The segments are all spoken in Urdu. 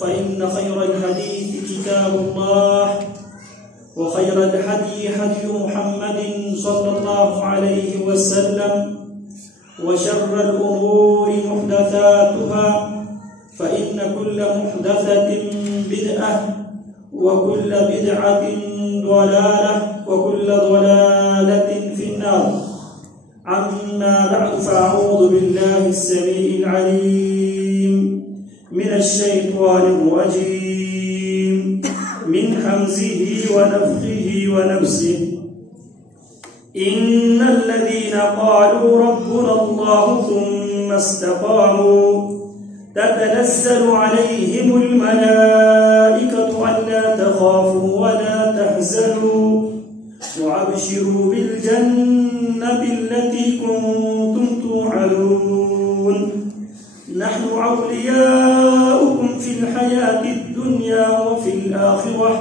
فإن خير الحديث كتاب الله وخير الهدي هدي محمد صلى الله عليه وسلم وشر الأمور محدثاتها فإن كل محدثة بدعة وكل بدعة ضلالة وكل ضلالة في النار. أما بعد فأعوذ بالله السميع العليم من الشيطان الرجيم من همزه ونفخه ونفسه. إن الذين قالوا ربنا الله ثم استقاموا تتنزل عليهم الملائكة ألا تخافوا ولا تحزنوا وأبشروا بالجنة التي كنتم توعدون نحن أولياؤكم في الحياة الدنيا وفي الآخرة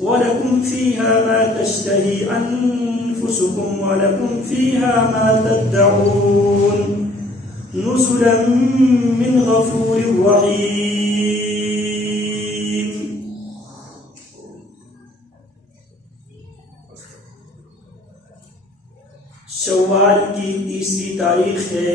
ولكم فيها ما تشتهي أنفسكم ولكم فيها ما تدعون نزلا من غفور رحيم. شوال کی تیسری تاریخ ہے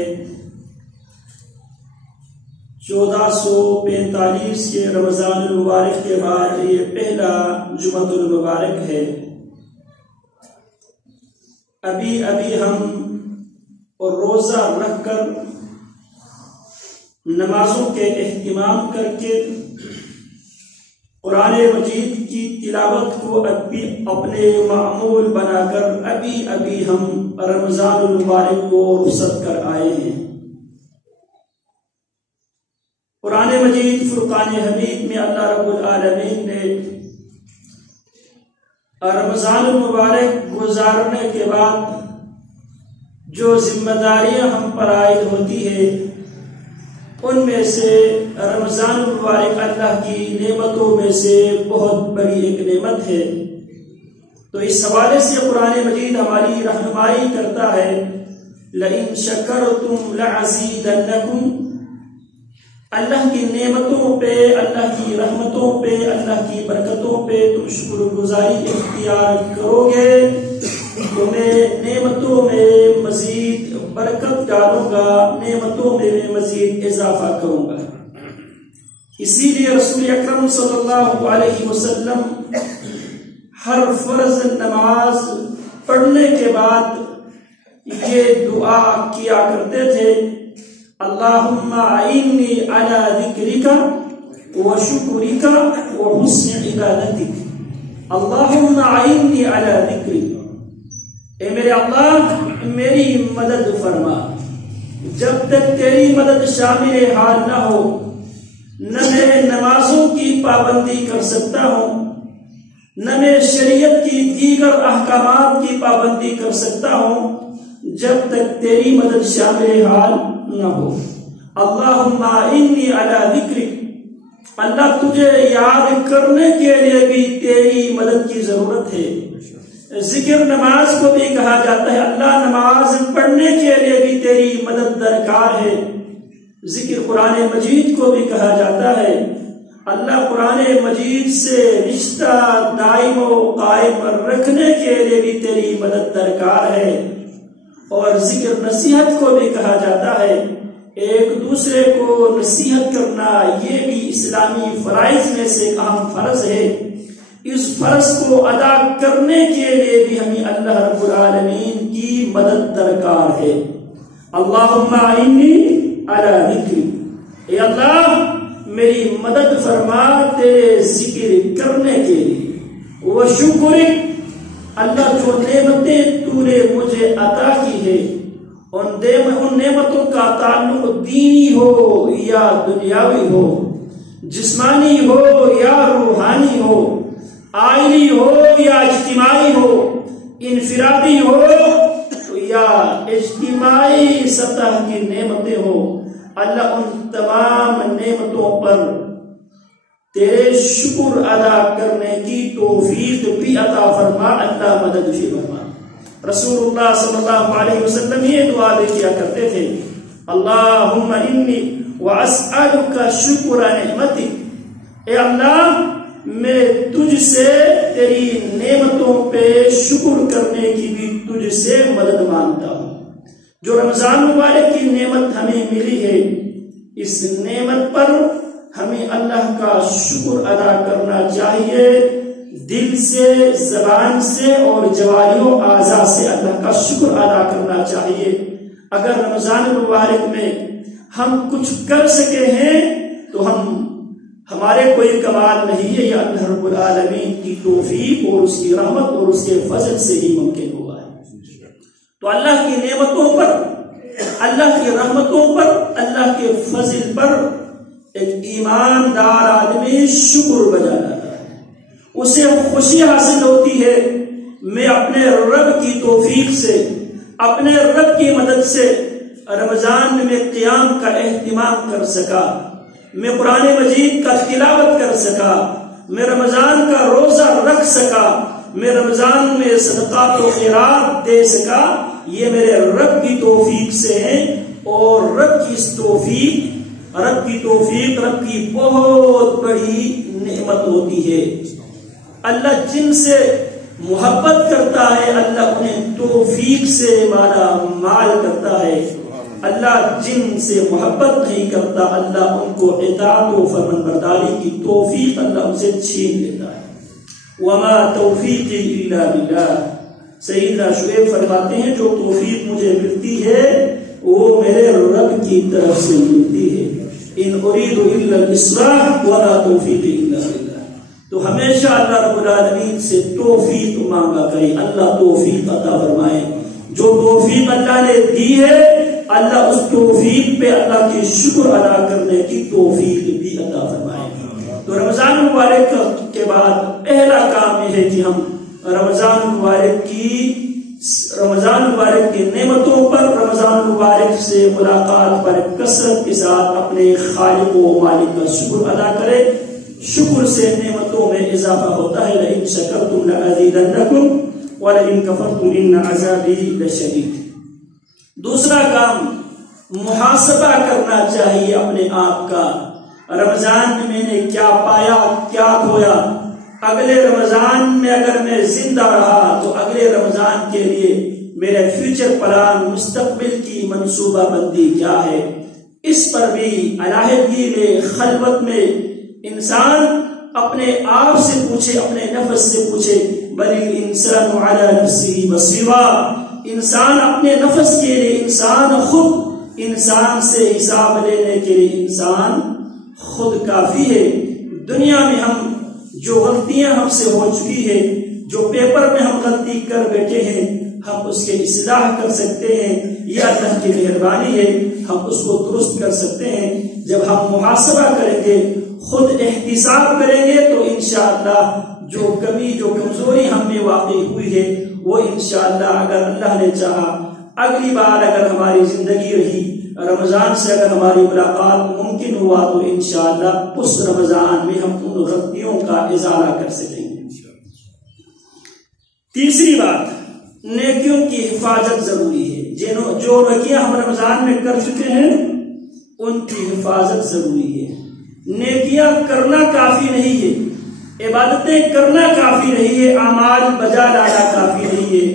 1445 کے رمضان المبارک کے بعد یہ پہلا جمعۃ المبارک ہے. ابھی ہم اور روزہ رکھ کر نمازوں کے اہتمام کر کے قرآن مجید کی تلاوت کو اپنے معمول بنا کر ابھی ہم رمضان المبارک کو رخصت کر آئے ہیں. قرآن مجید فرقان حمید میں اللہ رب العالمین نے رمضان المبارک گزارنے کے بعد جو ذمہ داریاں ہم پر عائد ہوتی ہے ان میں سے رمضان المبارک اللہ کی نعمتوں میں سے بہت بڑی ایک نعمت ہے. تو اس حوالے سے قرآن مجید ہماری رہنمائی کرتا ہے لئن شکرتم لأزیدنکم. اللہ کی نعمتوں پہ، اللہ کی رحمتوں پہ، اللہ کی برکتوں پہ تم شکر گزاری اختیار کرو گے تو میں نعمتوں میں مزید برکت ڈالوں گا، نعمتوں میں مزید اضافہ کروں گا. اسی لیے رسول اکرم صلی اللہ علیہ وسلم ہر فرض نماز پڑھنے کے بعد یہ دعا کیا کرتے تھے اللہم اعنی علی ذکرک وشکرک وحسن عبادتک. اللہم اعنی علی ذکرک، اے میرے اللہ میری مدد فرما. جب تک تیری مدد شامل حال نہ ہو نہ میں نمازوں کی پابندی کر سکتا ہوں، نہ میں شریعت کی دیگر احکامات کی پابندی کر سکتا ہوں جب تک تیری مدد شامل حال نہ ہو. اللہم انی علی ذکرک، اللہ تجھے یاد کرنے کے لیے بھی تیری مدد کی ضرورت ہے. ذکر نماز کو بھی کہا جاتا ہے، اللہ نماز پڑھنے کے لیے بھی تیری مدد درکار ہے. ذکر قرآن مجید کو بھی کہا جاتا ہے، اللہ قرآن مجید سے رشتہ دائم و قائم رکھنے کے لیے بھی تیری مدد درکار ہے. اور ذکر نصیحت کو بھی کہا جاتا ہے، ایک دوسرے کو نصیحت کرنا یہ بھی اسلامی فرائض میں سے اہم فرض ہے. اس فرض کو ادا کرنے کے لیے بھی ہمیں اللہ رب العالمین کی مدد درکار ہے. اللہم اعنی علی ذکرک، اے اللہ میری مدد فرما تیرے ذکر کرنے کے لیے. وشکرک، اللہ جو نعمتیں تو نے مجھے عطا کی ہے ان نعمتوں کا تعلق دینی ہو یا دنیاوی ہو، جسمانی ہو یا روحانی ہو، آئلی ہو یا اجتماعی ہو، انفرادی ہو یا اجتماعی سطح کی نعمتیں ہو، اللہ ان تمام نعمتوں پر تیرے شکر ادا کرنے کی توفیق بھی عطا فرما، اللہ مدد بھی فرما. رسول اللہ صلی اللہ علیہ وسلم یہ دعا بھی کیا کرتے تھے، اللہم انی واسألک شکر نعمتک، اے اللہ میں تجھ سے تیری نعمتوں پہ شکر کرنے کی بھی تجھ سے مدد مانگتا ہوں۔ جو رمضان مبارک کی نعمت ہمیں ملی ہے، اس نعمت پر ہمیں اللہ کا شکر ادا کرنا چاہیے، دل سے، زبان سے اور جواریوں اعضاء سے اللہ کا شکر ادا کرنا چاہیے۔ اگر رمضان مبارک میں ہم کچھ کر سکے ہیں تو ہمارے کوئی کمال نہیں ہے، یہ اللہ رب العالمین کی توفیق اور اس کی رحمت اور اس کے فضل سے ہی ممکن ہوا ہے۔ تو اللہ کی نعمتوں پر، اللہ کی رحمتوں پر، اللہ کے فضل پر ایک ایماندار آدمی شکر بجا لاتا ہے، اسے خوشی حاصل ہوتی ہے۔ میں اپنے رب کی توفیق سے، اپنے رب کی مدد سے رمضان میں قیام کا اہتمام کر سکا، میں قرآن مجید کا تلاوت کر سکا، میں رمضان کا روزہ رکھ سکا، میں رمضان میں صدقات و خیرات دے سکا، یہ میرے رب کی توفیق سے ہے۔ اور رب کی اس توفیق، رب کی بہت بڑی نعمت ہوتی ہے۔ اللہ جن سے محبت کرتا ہے اللہ انہیں توفیق سے مالا مال کرتا ہے، اللہ جن سے محبت نہیں کرتا اللہ ان کو اطاعت و فرمانبرداری کی توفیق اللہ ان سے چھین لیتا ہے۔ وما توفیقی الا باللہ، سیدنا شعیب فرماتے ہیں جو توفیق مجھے ملتی ہے وہ میرے رب کی طرف سے ملتی ہے۔ ان اريد الا الاصلاح ولا توفیق الا باللہ۔ تو ہمیشہ اللہ رب العالمین سے توفیق مانگا کرے، اللہ توفیق عطا فرمائے۔ جو توفیق اللہ نے دی ہے اللہ اس توفیق پہ اللہ کی شکر ادا کرنے کی توفیق بھی عطا فرمائے۔ تو رمضان مبارک کے بعد پہلا کام یہ ہے کہ ہم رمضان مبارک کی نعمتوں پر، رمضان مبارک سے ملاقات پر کثرت کے ساتھ اپنے خالق و مالک کا شکر ادا کرے۔ شکر سے نعمتوں میں اضافہ ہوتا ہے۔ لئن شکرتم لأزیدنکم ولئن کفرتم ان عذابی لشدید۔ دوسرا کام محاسبہ کرنا چاہیے اپنے آپ کا، رمضان میں میں نے کیا پایا، کیا کھویا۔ اگلے رمضان میں اگر میں زندہ رہا تو اگلے رمضان کے لیے میرے فیوچر پلان، مستقبل کی منصوبہ بندی کیا ہے، اس پر بھی علیحدگی میں، خلوت میں انسان اپنے آپ سے پوچھے، اپنے نفس سے پوچھے۔ بل الانسان علی نفسہ بصیرہ، انسان اپنے نفس کے لیے، انسان خود، انسان سے حساب لینے کے لیے انسان خود کافی ہے۔ دنیا میں ہم جو غلطیاں ہم سے ہو چکی ہے، جو پیپر میں ہم غلطی کر بیٹھے ہیں، ہم اس کے اصلاح کر سکتے ہیں، یہ اللہ کی مہربانی ہے، ہم اس کو درست کر سکتے ہیں۔ جب ہم محاسبہ کریں گے، خود احتساب کریں گے تو انشاءاللہ جو کمی، جو کمزوری ہم میں واقع ہوئی ہے وہ انشاءاللہ اگر اللہ نے چاہا اگلی بار اگر ہماری زندگی رہی، رمضان سے اگر ہماری ملاقات ممکن ہوا تو انشاءاللہ اس رمضان میں ہم ان غلطیوں کا ازالہ کر سکیں گے۔ تیسری بات، نیکیوں کی حفاظت ضروری ہے۔ جو نیکیاں ہم رمضان میں کر چکے ہیں ان کی حفاظت ضروری ہے۔ نیکیاں کرنا کافی نہیں ہے، عبادتیں کرنا کافی نہیں ہے، اعمال بجا لانا کافی نہیں ہے۔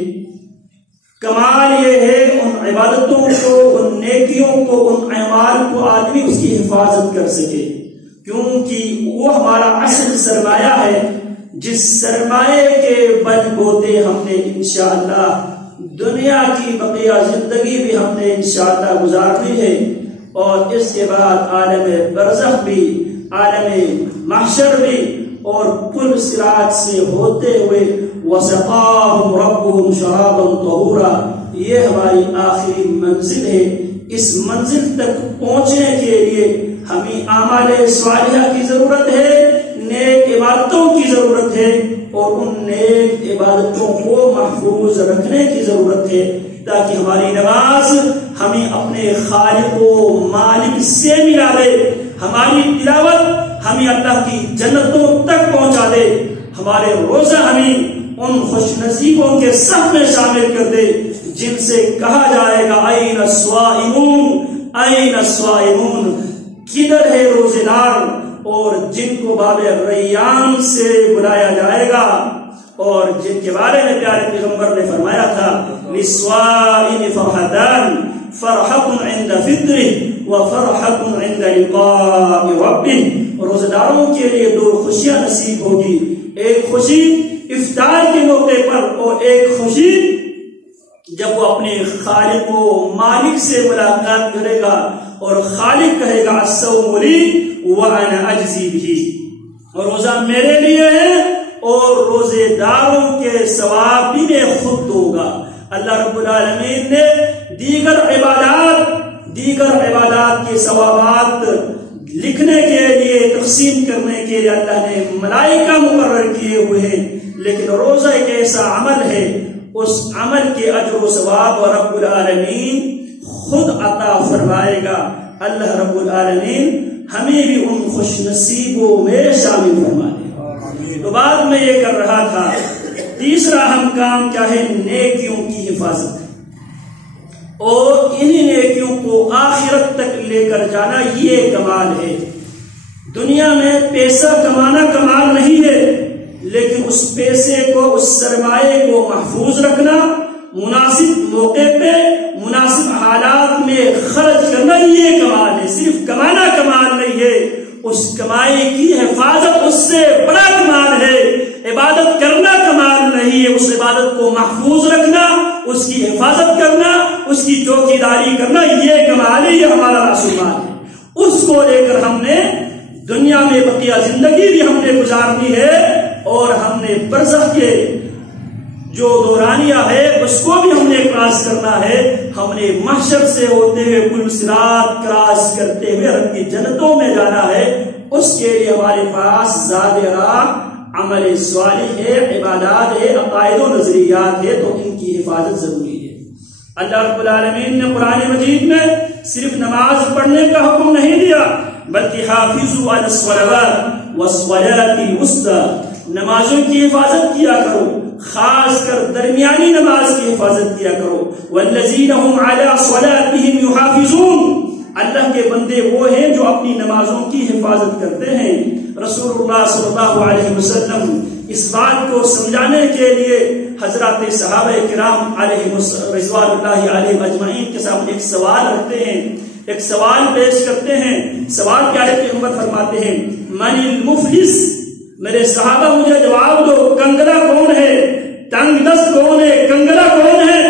کمال یہ ہے ان عبادتوں کو، ان نیکیوں کو، ان اعمال کو آدمی اس کی حفاظت کر سکے، کیونکہ وہ ہمارا اصل سرمایہ ہے، جس سرمایے کے بل بوتے ہم نے انشاءاللہ دنیا کی بقیہ زندگی بھی ہم نے انشاءاللہ گزارنی ہے، اور اس کے بعد عالم برزخ بھی، عالم محشر بھی، اور پل صراط سے ہوتے ہوئے وَسَقَاهُمْ رَبُّهُمْ شَرَابًا طَهُورًا، یہ ہماری آخری منزل ہے۔ اس منزل تک پہنچنے کے لیے ہمیں اعمال صالحہ کی ضرورت ہے، نیک عبادتوں کی ضرورت ہے، اور ان نیک عبادتوں کو محفوظ رکھنے کی ضرورت ہے تاکہ ہماری نماز ہمیں اپنے خالق و مالک سے ملا دے، ہماری تلاوت ہمیں اللہ کی جنتوں تک پہنچا دے، ہمارے روزہ ہمیں ان خوش نصیبوں کے صف میں شامل کر دے جن سے کہا جائے گا این الصائمون، این الصائمون، کدھر ہے روزے دار؟ اور جن کو باب ریان سے بلایا جائے گا، اور جن کے بارے میں پیارے پیغمبر نے فرمایا تھا للصائم فرحتان فرحۃ عند فطرہ وفرحۃ عند لقاء ربہ، روزہ داروں کے لیے دو خوشیاں نصیب ہوگی، ایک خوشی افطار کے موقع پر اور ایک خوشی جب وہ اپنے خالق و مالک سے ملاقات کرے گا اور خالق کہے گا الصوم لی وانا اجزی بہ، اور روزہ میرے لیے ہے اور روزے داروں کے ثواب بھی میں خود دوں گا۔ اللہ رب العالمین نے دیگر عبادات کے ثوابات لکھنے کے لیے، تقسیم کرنے کے لیے اللہ نے ملائکہ مقرر کیے ہوئے ہیں، لیکن روزہ ایک ایسا عمل ہے، اس عمل کے اجر و ثواب رب العالمین خود عطا فرمائے گا۔ اللہ رب العالمین ہمیں بھی ان خوش نصیبوں میں شامل فرمائے۔ تو بعد میں یہ کر رہا تھا، تیسرا اہم کام کیا ہے؟ نیکیوں کی حفاظت، اور انہی نیکیوں کو آخرت تک لے کر جانا یہ کمال ہے۔ دنیا میں پیسہ کمانا کمال نہیں ہے، لیکن اس پیسے کو، اس سرمایے کو محفوظ رکھنا، مناسب موقع پہ مناسب حالات میں خرچ کرنا یہ کمال ہے۔ صرف کمانا کمال نہیں ہے، اس کمائی کی حفاظت اس سے بڑا کمال ہے۔ عبادت کرنا کمال نہیں ہے، اس عبادت کو محفوظ رکھنا، اس کی حفاظت کرنا، اس کی چوکی داری کرنا یہ کمال ہے، یہ ہمارا رسومات ہے۔ اس کو لے کر ہم نے دنیا میں بقیہ زندگی بھی ہم نے گزارنی ہے، اور ہم نے برزخ کے جو دورانیہ ہے اس کو بھی ہم نے کراس کرنا ہے۔ ہم نے محشر سے ہوتے ہوئے پل صراط کراس کرتے ہوئے رب کی جنتوں میں جانا ہے۔ اس کے لیے ہمارے پاس زاد راہ عمل صالح ہے، عبادات ہے، عقائد و نظریات ہے، تو ان کی حفاظت ضروری ہے۔ اللہ رب العالمین نے قرآن مجید میں صرف نماز پڑھنے کا حکم نہیں دیا، بلکہ حافظوا علی الصلوات والصلاۃ الوسطی، نمازوں کی حفاظت کیا کرو، خاص کر درمیانی نماز کی حفاظت کیا کرو۔ والذین هم علی صلاتهم یحافظون، اللہ کے بندے وہ ہیں جو اپنی نمازوں کی حفاظت کرتے ہیں۔ رسول اللہ صلی اللہ علیہ وسلم اس بات کو سمجھانے کے لیے حضرات صحابہ کرام علیہ رضوان اللہ علیہ اجمعین کے سامنے ایک سوال رکھتے ہیں، ایک سوال پیش کرتے ہیں۔ سوال کیا ہے؟ پیغمبر فرماتے ہیں من المفلس، میرے صحابہ مجھے جواب دو، کنگلا کون ہے، تنگ دست کون ہے، کنگلا کون ہے؟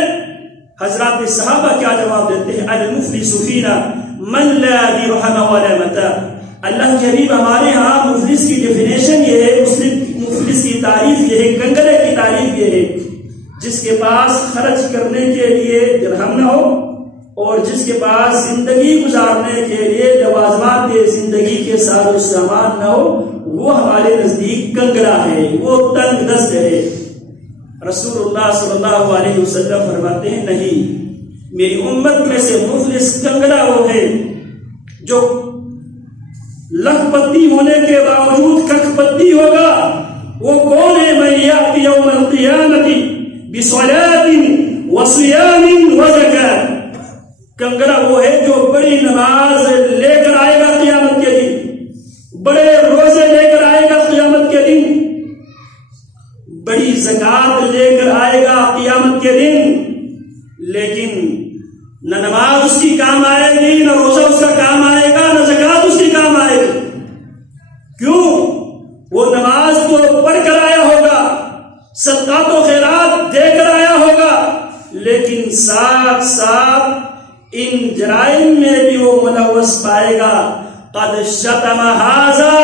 حضرات صحابہ کیا جواب دیتے ہیں؟ المفلس فینا من لا درہم ولا متاع۔ اللہ کے حبیب ہمارے ہاں مفلس کی ڈیفینیشن یہ ہے، مفلس کی تعریف یہ ہے، کنگلے کی تعریف یہ ہے جس کے پاس خرچ کرنے کے لیے درہم نہ ہو، اور جس کے پاس زندگی گزارنے کے لیے لوازمات زندگی کے ساز و سامان نہ ہو، وہ ہمارے نزدیک کنگلا ہے، وہ تنگ دست ہے۔ رسول اللہ صلی اللہ علیہ وسلم فرماتے ہیں نہیں، میری امت میں سے مفلس کنگلا وہ ہے جو لکھ پتی ہونے کے باوجود ککھ پتی ہوگا۔ وہ کون ہے؟ من یأتی یوم القیامت بصلاۃ وصیام وزکاۃ، کنگلا وہ ہے جو بڑی نماز لے کر آئے گا قیامت کے دن، بڑے روزے لے کر آئے گا قیامت کے دن، بڑی زکات لے کر آئے گا قیامت کے دن، لیکن نہ نماز اس کی کام آئے گی، نہ روزہ اس کا کام آئے گا، نہ زکات اس کی کام آئے گی۔ کیوں؟ وہ نماز تو پڑھ کر آیا ہوگا، صدقات و خیرات دے کر آیا ہوگا، لیکن ساتھ ساتھ ان جرائم میں بھی وہ ملوث پائے گا۔ قد شتم ھذا،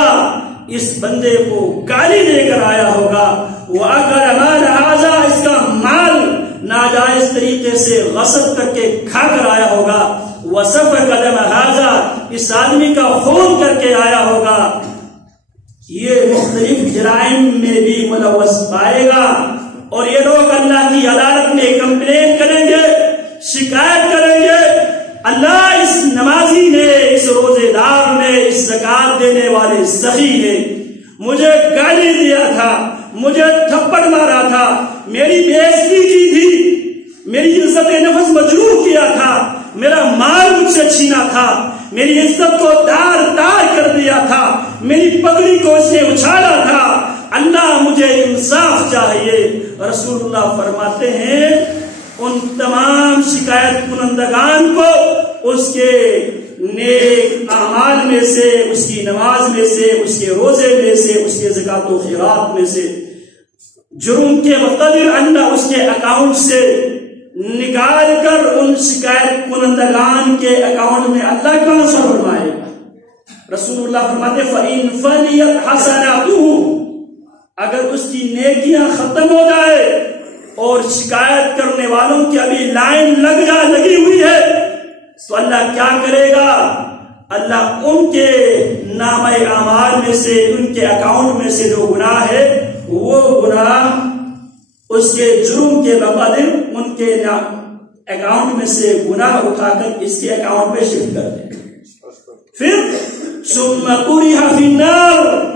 اس بندے کو گالی دے کر آیا ہوگا، وَأَكَلَ مَالَ ھذا، اس کا مال ناجائز طریقے سے غصب کر کے کھا کر آیا ہوگا، وَسَفَكَ دَمَ ھذا، اس آدمی کا خون کر کے آیا ہوگا۔ یہ مختلف جرائم میں بھی ملوث پائے گا، اور یہ لوگ اللہ کی عدالت میں کمپلین کریں گے، شکایت کریں گے، اللہ اس نمازی نے، اس روزے دار نے، اس زکات دینے والے سخی نے مجھے گالی دیا تھا، مجھے تھپڑ مارا تھا، میری بے عزتی کی تھی، میری عزت نفس مجروح کیا تھا، میرا مال مجھ سے چھینا تھا، میری عزت کو تار تار کر دیا تھا، میری پگڑی کو اس نے اچھالا تھا، اللہ مجھے انصاف چاہیے۔ رسول اللہ فرماتے ہیں ان تمام شکایت کنندگان کو اس کے نیک اعمال میں سے، اس کی نماز میں سے، اس کے روزے میں سے، اس کے زکوٰۃ و خیرات میں سے جرم کے بقدر اللہ اس کے اکاؤنٹ سے نکال کر ان شکایت کنندگان کے اکاؤنٹ میں اللہ ٹرانسفر فرمائے گا۔ رسول اللہ فرماتے فَإِن فَنِيَتْ حَسَنَاتُهُ، اگر اس کی نیکیاں ختم ہو جائے اور شکایت کرنے والوں کی ابھی لائن لگی ہوئی ہے تو اللہ کیا کرے گا؟ اللہ ان کے نامہ اعمال میں سے، ان کے اکاؤنٹ میں سے جو گناہ ہے وہ گناہ اس کے جرم کے بقدر ان کے اکاؤنٹ میں سے گناہ اٹھا کر اس کے اکاؤنٹ میں شفٹ کر دے گا۔ پھر ثم قُرِحَ فِي النَّارِ،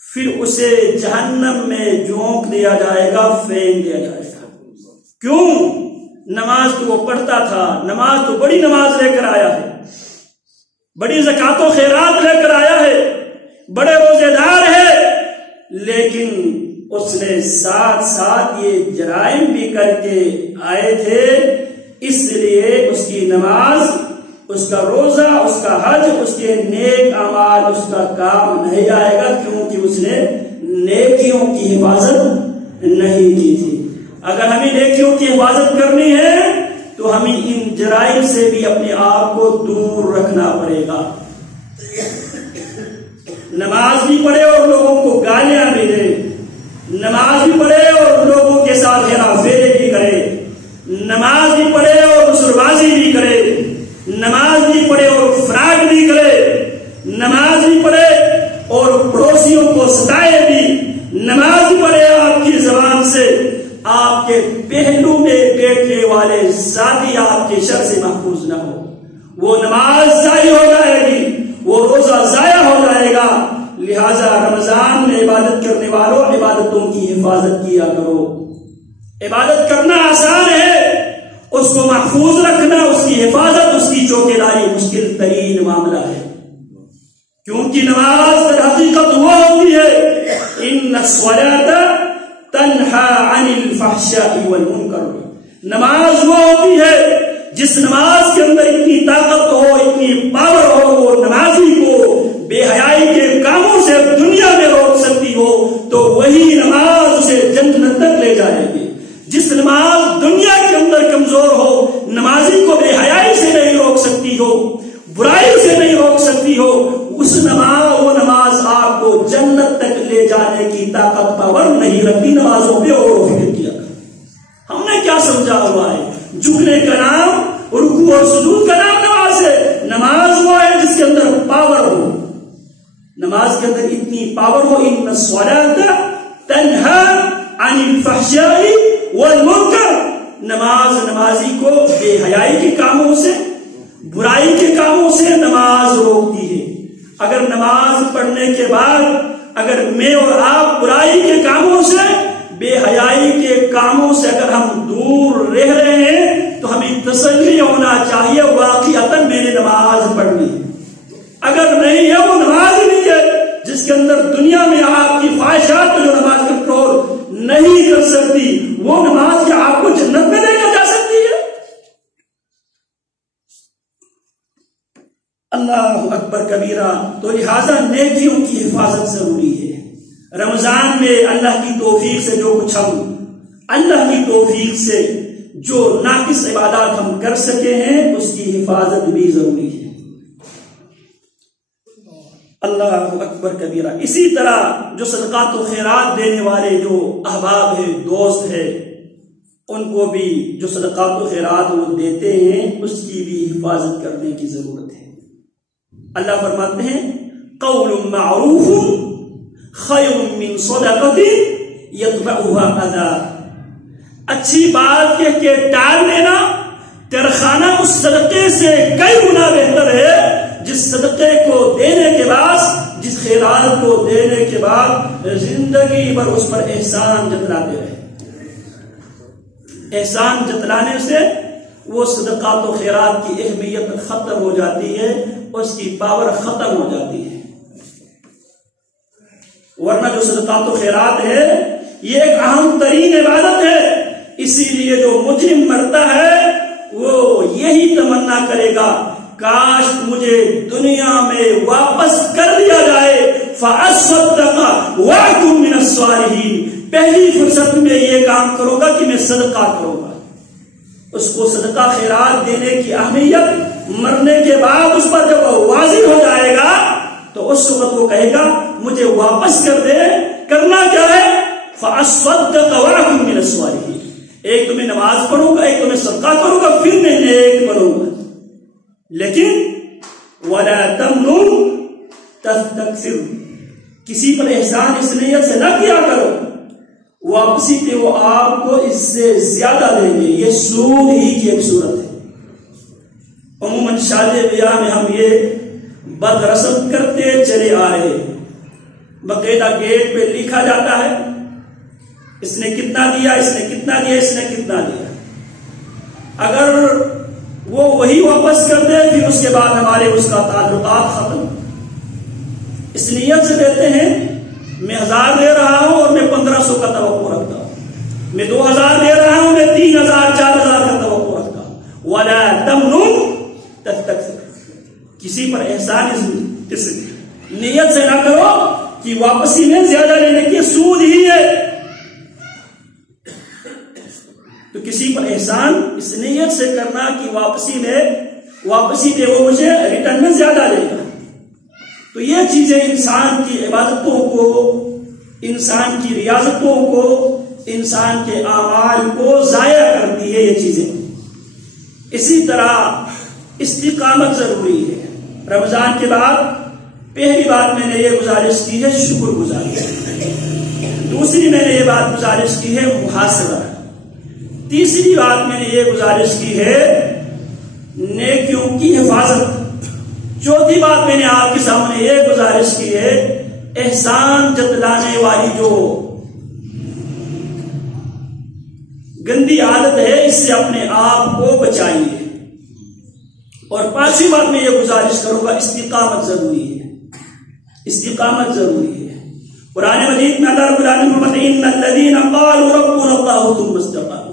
پھر اسے جہنم میں جھونک دیا جائے گا، پھینک دیا جائے گا۔ کیوں؟ نماز تو وہ پڑھتا تھا، نماز تو بڑی نماز لے کر آیا ہے، بڑی زکوٰۃ و خیرات لے کر آیا ہے، بڑے روزے دار ہے، لیکن اس نے ساتھ ساتھ یہ جرائم بھی کر کے آئے تھے، اس لیے اس کی نماز، اس کا روزہ، اس کا حج، اس کے نیک اعمال، اس کا کام نہیں آئے گا، کیونکہ اس نے نیکیوں کی حفاظت نہیں کی تھی۔ اگر ہمیں نیکیوں کی حفاظت کرنی ہے تو ہمیں ان جرائم سے بھی اپنے آپ کو دور رکھنا پڑے گا۔ نماز بھی پڑھے اور لوگوں کو گالیاں بھی دے، نماز بھی پڑھے اور لوگوں کے ساتھ ہیرا پھیری بھی کرے، نماز بھی پڑھے اور سربازی بھی کرے، نماز بھی پڑھے اور فراڈ بھی کرے، نماز بھی پڑھے اور پڑوسیوں کو ستائے بھی، نماز بھی پڑھے آپ کی زبان سے آپ کے پہلو میں بیٹھنے والے ساتھی آپ کے شر سے محفوظ نہ ہو، وہ نماز ضائع ہو جائے گی، وہ روزہ ضائع ہو جائے گا۔ لہذا رمضان میں عبادت کرنے والوں عبادتوں کی حفاظت کیا کرو۔ عبادت کرنا آسان ہے، اس کو محفوظ رکھنا، اس کی حفاظت، اس کی چوکیداری مشکل ترین معاملہ ہے، کیونکہ نماز در حقیقت وہ ہوتی ہے ان الصلاۃ تنہا عن الفحشاء والمنکر، نماز وہ ہوتی ہے جس نماز کے اندر اتنی طاقت ہو، اتنی پاور ہو، وہ نمازی کو بے حیائی کے کاموں سے دنیا میں روک سکتی ہو تو وہی نماز اسے جنت تک لے جائے گی۔ جس نماز دنیا کے اندر کمزور ہو، نمازی کو بے حیائی سے نہیں روک سکتی ہو، برائی سے نہیں روک سکتی ہو، وہ نماز آپ کو جنت تک لے جانے کی طاقت پاور نہیں رکھتی۔ نمازوں پہ اور فکر کیا ہم نے کیا سمجھا ہوا ہے؟ جھکنے کا نام، رکوع اور سجود کا نام نماز ہے۔ نماز وہ ہے جس کے اندر پاور ہو، نماز کے اندر اتنی پاور ہو ان الصلاۃ تنہا عن الفحشاء والمنکر، نماز نمازی کو بے حیائی کے کاموں سے، برائی کے کاموں سے نماز روکتی ہے۔ اگر نماز پڑھنے کے بعد اگر میں اور آپ برائی کے کاموں سے، بے حیائی کے کاموں سے اگر ہم دور رہ رہے ہیں تو ہمیں تسلی ہونا چاہیے واقعتاً میں نے نماز پڑھنی ہے۔ اگر نہیں ہے وہ نماز ہی نہیں ہے جس کے اندر دنیا میں آپ کی خواہشات کو جو نماز کنٹرول نہیں کر سکتی، وہ نماز کیا آپ کو جنت میں لے کر جا سکتی ہے؟ اللہ اکبر کبیرہ۔ تو لہذا نیکیوں کی حفاظت ضروری ہے۔ رمضان میں اللہ کی توفیق سے جو کچھ ہم اللہ کی توفیق سے جو ناقص عبادات ہم کر سکے ہیں اس کی حفاظت بھی ضروری ہے۔ اللہ اکبر کبیرہ۔ اسی طرح جو صدقات و خیرات دینے والے جو احباب ہیں، دوست ہیں، ان کو بھی جو صدقات و خیرات وہ دیتے ہیں اس کی بھی حفاظت کرنے کی ضرورت ہے۔ اللہ فرماتے ہیں قول معروف خیر من صدقۃ یتبعها اذى، اچھی بات کہہ کے ٹال دینا ترخانہ اس صدقے سے کئی گنا بہتر ہے جس صدقے کو دینے کے بعد، جس خیرات کو دینے کے بعد زندگی بھر اس پر احسان جتلاتے رہے۔ احسان جتلانے سے وہ صدقات و خیرات کی اہمیت ختم ہو جاتی ہے، اس کی پاور ختم ہو جاتی ہے۔ ورنہ جو صدقات و خیرات ہے یہ ایک اہم ترین عبادت ہے، اسی لیے جو مجرم مرتا ہے وہ یہی تمنا کرے گا کاش مجھے دنیا میں واپس کر دیا جائے، فَأَصَّدَّقَ وَأَكُن مِّنَ الصَّالِحِينَ، پہلی فرصت میں یہ کام کروں گا کہ میں صدقہ کروں گا۔ اس کو صدقہ خیرات دینے کی اہمیت مرنے کے بعد اس پر جب واضح ہو جائے گا تو اس وقت وہ کہے گا مجھے واپس کر دے۔ کرنا کیا ہے؟ فَأَصَّدَّقَ وَأَكُن مِّنَ الصَّالِحِينَ، ایک تو میں نماز پڑھوں گا، ایک تو میں صدقہ کروں گا، پھر میں نیک بنوں گا۔ لیکن وَلَا تَمْنُن تَسْتَكْثِرُ، کسی پر احسان اس نیت سے نہ کیا کرو واپسی پہ وہ آپ کو اس سے زیادہ دیں گے، یہ سود ہی کی ایک صورت ہے۔ عموماً شادی بیاہ میں ہم یہ بد رسم کرتے چلے آ رہے ہیں، باقاعدہ گیٹ پہ لکھا جاتا ہے اس نے کتنا دیا، اس نے کتنا دیا، اس نے کتنا دیا۔ اگر وہ وہی واپس کر دے پھر اس کے بعد ہمارے اس کا تعلقات ختم۔ اس نیت سے دیتے ہیں میں 1000 دے رہا ہوں اور میں 1500 کا توقع رکھتا ہوں، میں 2000 دے رہا ہوں، میں 3000 4000 کا توقع رکھتا ہوں۔ وَلَا تَمْنُن تَسْتَكْثِرُ، کسی پر احسان اس نیت سے نہ کرو کہ واپسی میں زیادہ لینے کی، سود ہی ہے۔ تو کسی پر احسان اس نیت سے کرنا کہ واپسی پہ وہ مجھے ریٹرن میں زیادہ دے گا، تو یہ چیزیں انسان کی عبادتوں کو، انسان کی ریاضتوں کو، انسان کے اعمال کو ضائع کرتی ہے یہ چیزیں۔ اسی طرح استقامت ضروری ہے۔ رمضان کے بعد پہلی بات میں نے یہ گزارش کی ہے شکر گزاری، دوسری میں نے یہ بات گزارش کی ہے محاسبہ، تیسری بات میں نے یہ گزارش کی ہے نیکیوں کی حفاظت، چوتھی بات میں نے آپ کے سامنے یہ گزارش کی ہے احسان جتلانے والی جو گندی عادت ہے اس سے اپنے آپ کو بچائیے، اور پانچویں بات میں یہ گزارش کروں گا استقامت ضروری ہے، استقامت ضروری ہے۔ قرآن مجید میں اللہ رب العالمین فرماتے ہیں ان الذین قالوا ربنا اللہ ثم استقاموا،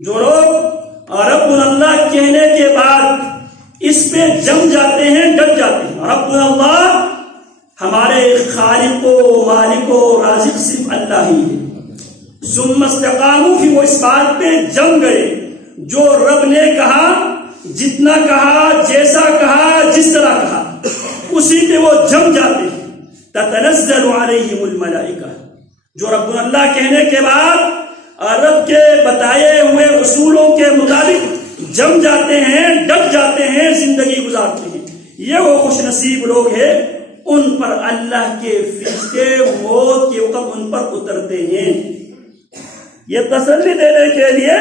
جو لوگ ربنا اللہ کہنے کے بعد اس پہ جم جاتے ہیں، ڈٹ جاتے ہیں، ربنا اللہ ہمارے خالق و مالک و رازق صرف اللہ ہی ہے، ثم استقاموا پھر وہ اس بات پہ جم گئے جو رب نے کہا، جتنا کہا، جیسا کہا، جس طرح کہا اسی پہ وہ جم جاتے ہیں۔ تتنزل علیہم الملائکہ، جو رب اللہ کہنے کے بعد رب کے بتائے ہوئے اصولوں کے مطابق جم جاتے ہیں، ڈٹ جاتے ہیں، زندگی گزارتے ہیں، یہ وہ خوش نصیب لوگ ہیں، ان پر اللہ کے فرشتے موت کے وقت ان پر اترتے ہیں، یہ تسلی دینے کے لیے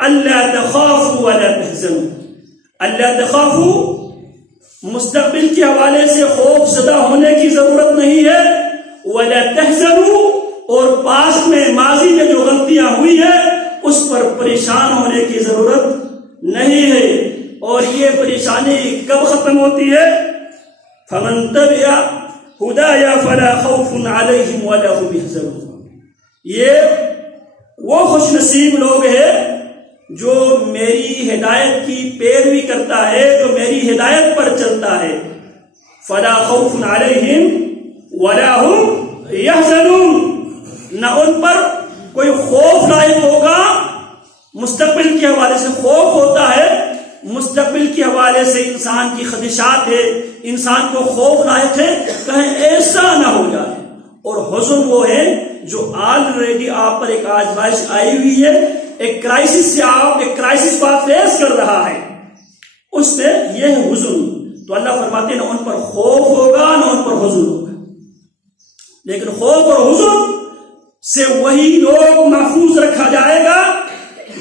اللہ تخافوا ولا تحزنوا، اللہ تخافوا مستقبل کے حوالے سے خوف زدہ ہونے کی ضرورت نہیں ہے، ولا تحزنوا اور پاس میں ماضی میں جو غلطیاں ہوئی ہے اس پر پریشان ہونے کی ضرورت نہیں ہے۔ اور یہ پریشانی کب ختم ہوتی ہے؟ فمن تبع ہدایا فلا خوف علیہم ولا هم يحزنون، یہ وہ خوش نصیب لوگ ہیں جو میری ہدایت کی پیروی کرتا ہے، جو میری ہدایت پر چلتا ہے، فلا خوف علیہم ولا هم يحزنون، نہ ان پر کوئی خوف لاحق ہوگا، مستقبل کے حوالے سے خوف ہوتا ہے، مستقبل کے حوالے سے انسان کی خدشات ہے، انسان کو خوف لاحق ہے کہیں ایسا نہ ہو جائے، اور حزن وہ ہے جو آلریڈی آپ پر ایک آزمائش آئی ہوئی ہے، ایک کرائسس سے آپ ایک کرائسس کو آپ فیس کر رہا ہے، اس پہ یہ ہے حزن۔ تو اللہ فرماتے ہیں نہ ان پر خوف ہوگا نہ ان پر حزن ہوگا، لیکن خوف اور حزن سے وہی لوگ محفوظ رکھا جائے گا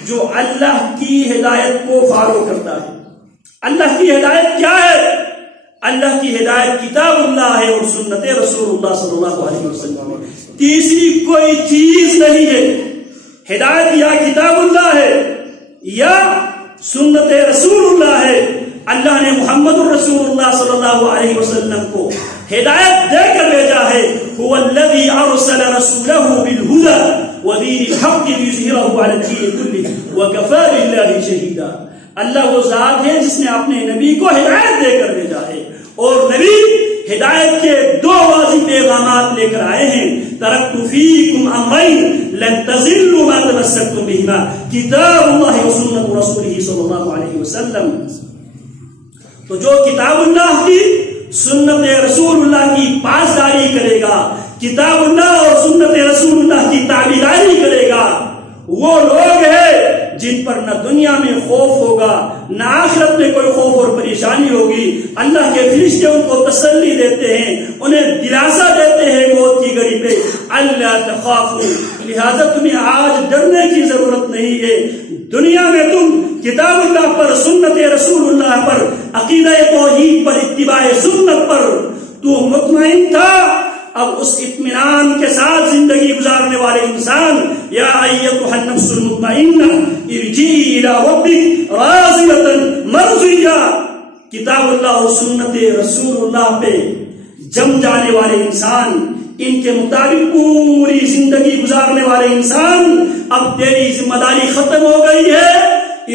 جو اللہ کی ہدایت کو فالو کرتا ہے۔ اللہ کی ہدایت کیا ہے؟ اللہ کی ہدایت کتاب اللہ ہے اور سنت رسول اللہ صلی اللہ علیہ وسلم، تیسری کوئی چیز نہیں ہے۔ ہدایت یا کتاب اللہ ہے یا سنت رسول اللہ ہے. اللہ نے محمد الرسول اللہ صلی اللہ علیہ وسلم کو ہدایت دے کر بھیجا ہے. هو الذي ارسل رسوله بالهدى ودين الحق ليظهره على الدين كله وكفى بالله شهيدا. اللہ وہ ذات ہے جس نے اپنے نبی کو ہدایت دے کر بھیجا ہے اور نبی ہدایت کے دو واضح پیغامات لے کر آئے ہیں. ترکت فیکم امرین لن تضلوا ما تمسکتم بهما کتاب اللہ وسنت رسولہ صلی اللہ علیہ وسلم. تو جو کتاب اللہ کی سنت رسول اللہ کی پاسداری کرے گا، کتاب اللہ اور سنت رسول اللہ کی تابعداری کرے گا، وہ لوگ ہیں جن پر نہ دنیا میں خوف ہوگا نہ آخرت میں کوئی خوف اور پریشانی ہوگی. اللہ کے فرشتے ان کو تسلی دیتے ہیں، انہیں دلاسا دیتے ہیں موت کی گھڑی پہ. اللہ تخافوا، لہذا تمہیں آج ڈرنے کی ضرورت نہیں ہے. دنیا میں تم کتاب اللہ پر، سنت رسول اللہ پر، عقیدہ توحید پر، اتباع سنت پر تو مطمئن تھا. اب اس اطمینان کے ساتھ زندگی گزارنے والے انسان، یا ایتھا النفس المطمئنہ ارجعی الی ربک راضیۃ مرضیہ، کتاب اللہ اور سنت رسول اللہ پہ جم جانے والے انسان، ان کے مطابق پوری زندگی گزارنے والے انسان، اب تیری ذمہ داری ختم ہو گئی ہے.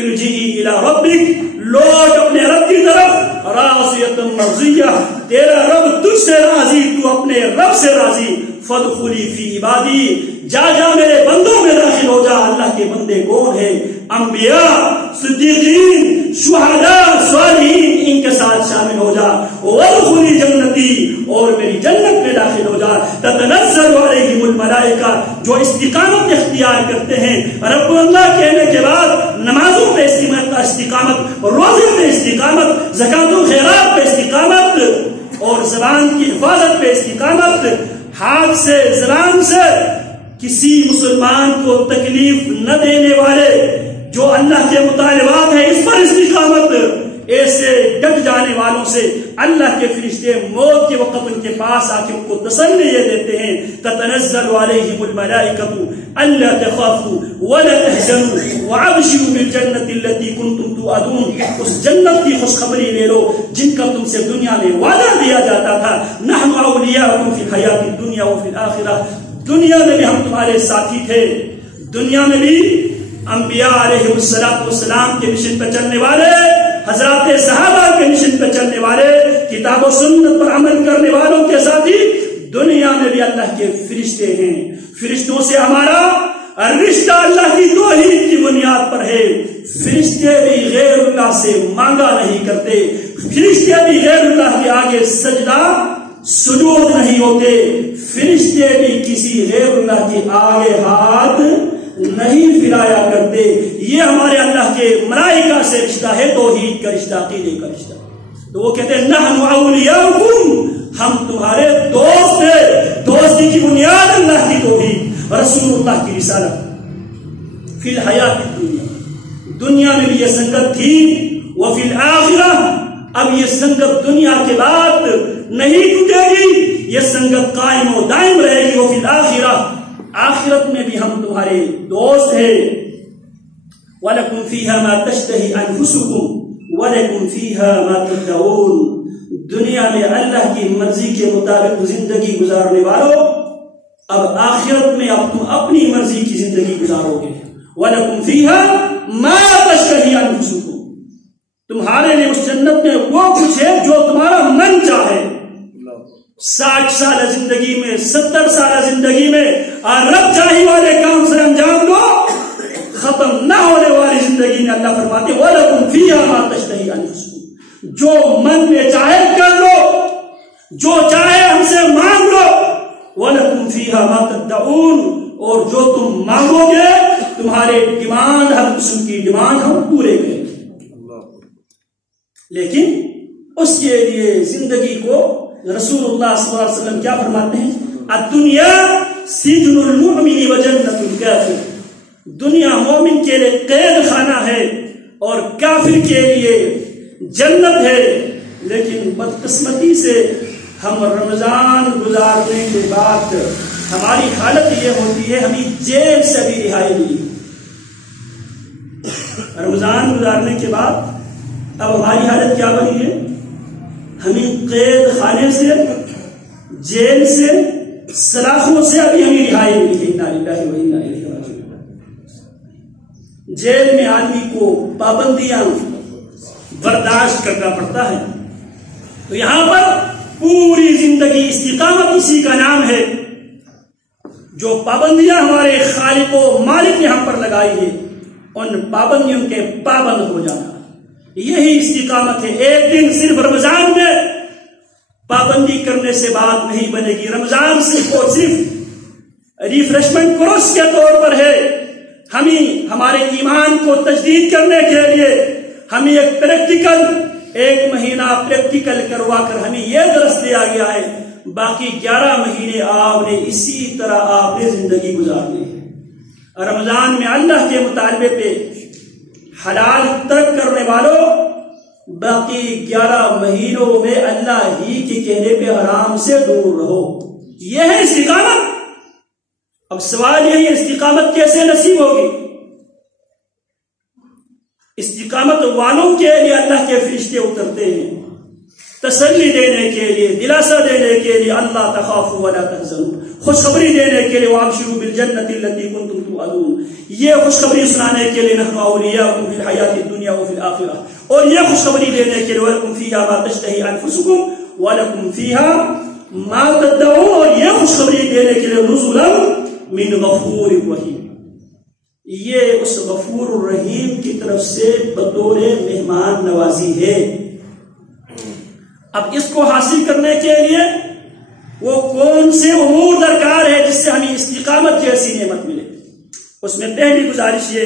ارجعی الی ربک، لوٹ اپنے رب کی طرف، راضیۃ مرضیہ، تیرا رب تجھ سے راضی، تو اپنے رب سے راضی. فادخلی فی عبادی، جا جا میرے بندوں میں داخل ہو جا. اللہ کے بندے کون ہیں؟ انبیاء، صدیقین، شہداء، صالحین، ان کے ساتھ شامل ہو جا. وادخلی جنتی، اور میری جنت میں داخل ہو جا. تتنزل علیہم الملائکہ، جو استقامت اختیار کرتے ہیں رب اللہ کہنے کے بعد، نمازوں پہ استقامت، روزے پہ استقامت، زکات و خیرات پہ استقامت، اور زبان کی حفاظت پہ استقامت، ہاتھ سے زبان سے کسی مسلمان کو تکلیف نہ دینے والے جو اللہ کے مطالبات ہیں اس پر استقامت. ایسے ڈٹ جانے والوں سے اللہ کے فرشتے موت کے وقت ان کے پاس آ کے ان کو تسلی یہ دیتے ہیں. تتنزل علیہم الملائکۃ الا تخافوا ولا تحزنوا وابشروا بالجنۃ التي كنتم توعدون. اس جنت کی خوشخبری لے لو جن کا تم سے دنیا میں وعدہ دیا جاتا تھا. نحن اولیاؤکم فی الحیاۃ الدنیا وفی الآخرہ، دنیا میں بھی ہم تمہارے ساتھی تھے. دنیا میں بھی انبیاء علیہ السلام کے مشن پہ چلنے والے، حضرات صحابہ کے مشن پہ چلنے والے، کتاب و سنت پر عمل کرنے والوں کے ساتھی دنیا میں بھی اللہ کے فرشتے ہیں. فرشتوں سے ہمارا رشتہ اللہ کی توحید کی بنیاد پر ہے. فرشتے بھی غیر اللہ سے مانگا نہیں کرتے، فرشتے بھی غیر اللہ کے آگے سجدہ سجود نہیں ہوتے، فرشتے بھی کسی غیر اللہ کے آگے ہاتھ نہیں پھیلایا کرتے. یہ ہمارے اللہ کے ملائکہ سے رشتہ ہے، توحید کا رشتہ، عقیدے کا رشتہ. تو وہ کہتے ہیں نحن اولیاؤکم، ہم تمہارے دوست ہیں. دوستی کی بنیاد اللہ کی توحید، رسول اللہ کی رسالت. فی الحیات الدنیا، دنیا میں بھی یہ سنگت تھی. وفی الآخرہ، اب یہ سنگت دنیا کے بعد نہیں ٹوٹے گی، یہ سنگت قائم و دائم رہے گی. وفی الآخرہ، آخرت میں بھی ہم تمہارے دوست ہیں. وَلَكُمْ فِيهَا مَا تَشْتَهِي أَنفُسُكُمْ وَلَكُمْ فِيهَا مَا تَدَّعُونَ. دنیا میں اللہ کی مرضی کے مطابق زندگی گزارنے والوں، اب آخرت میں اب تم اپنی مرضی کی زندگی گزارو گے. وَلَكُمْ فِيهَا مَا تَشْتَهِي أَنفُسُكُمْ، تمہارے لیے اس جنت میں وہ کچھ ہے جو تمہارا من چاہے. 60 سال زندگی میں، 70 سال زندگی میں رب چاہی والے کام سے انجام دو، ختم نہ ہونے والی زندگی میں اللہ فرماتے ہیں وَلَكُمْ فِيهَا مَا تَشْتَهِي أَنفُسُكُمْ، جو من میں چاہے کر لو، جو چاہے ہم سے مانگ لو. وَلَكُمْ فِيهَا مَا تَدَّعُونَ، اور جو تم مانگو گے تمہارے ڈیمانڈ، ہر قسم کی ڈیمانڈ ہم پورے کریں گے. لیکن اس کے لیے زندگی کو رسول اللہ صلی اللہ علیہ وسلم کیا فرماتے ہیں؟ الدنیا سجن المؤمن وجنت الکافر، دنیا مومن کے لیے قید خانہ ہے اور کافر کے لیے جنت ہے. لیکن بدقسمتی سے ہم رمضان گزارنے کے بعد ہماری حالت یہ ہوتی ہے، ہمیں جیل سے بھی رہائی نہیں. رمضان گزارنے کے بعد اب ہماری حالت کیا بنی ہے؟ ہمیں قید خانے سے، جیل سے، سلاخوں سے ابھی ہمیں رہائی ملی ہے۔ انا للہ و انا الیہ راجعون۔ جیل میں آدمی کو پابندیاں برداشت کرنا پڑتا ہے، تو یہاں پر پوری زندگی استقامت اسی کا نام ہے۔ جو پابندیاں ہمارے خالق و مالک نے ہم پر لگائی ہے، ان پابندیوں کے پابند ہو جانا، یہی استقامت ہے۔ ایک دن صرف رمضان میں پابندی کرنے سے بات نہیں بنے گی۔ رمضان صرف اور صرف ریفریشمنٹ کورس کے طور پر ہے۔ ہمیں ہمارے ایمان کو تجدید کرنے کے لیے ہمیں ایک مہینہ پریکٹیکل کروا کر ہمیں یہ درس دیا گیا ہے، باقی 11 مہینے آپ نے اسی طرح آپ نے زندگی گزارنی ہے۔ رمضان میں اللہ کے مطالبے پہ حلال ترک کرنے والوں، باقی 11 مہینوں میں اللہ ہی کے کہنے پہ حرام سے دور رہو۔ یہ ہے استقامت۔ اب سوال یہی ہے، استقامت کیسے نصیب ہوگی؟ استقامت والوں کے لیے اللہ کے فرشتے اترتے ہیں تسلی دینے کے لیے، دلاسا دینے کے لیے، اللہ تخافوا ولا تحزنوا، خوشخبری دینے کے لیے، وابشروا بالجنۃ التي كنتم توعدون، یہ خوشخبری سنانے کے لیے، نحن اولیاؤکم فی الحیاۃ الدنیا وفی الآخرہ، اور یہ خوشخبری دینے کے لیے، ولکم فیہا ما تشتہی انفسکم ولکم فیہا ما تدعون، اور یہ خوشخبری دینے کے لیے، نزلا من غفور رحیم، یہ اس غفور الرحیم کی طرف سے بطور مہمان نوازی ہے۔ اب اس کو حاصل کرنے کے لیے وہ کون سے امور درکار ہے جس سے ہمیں استقامت جیسی نعمت ملے؟ اس میں پہلی گزارش یہ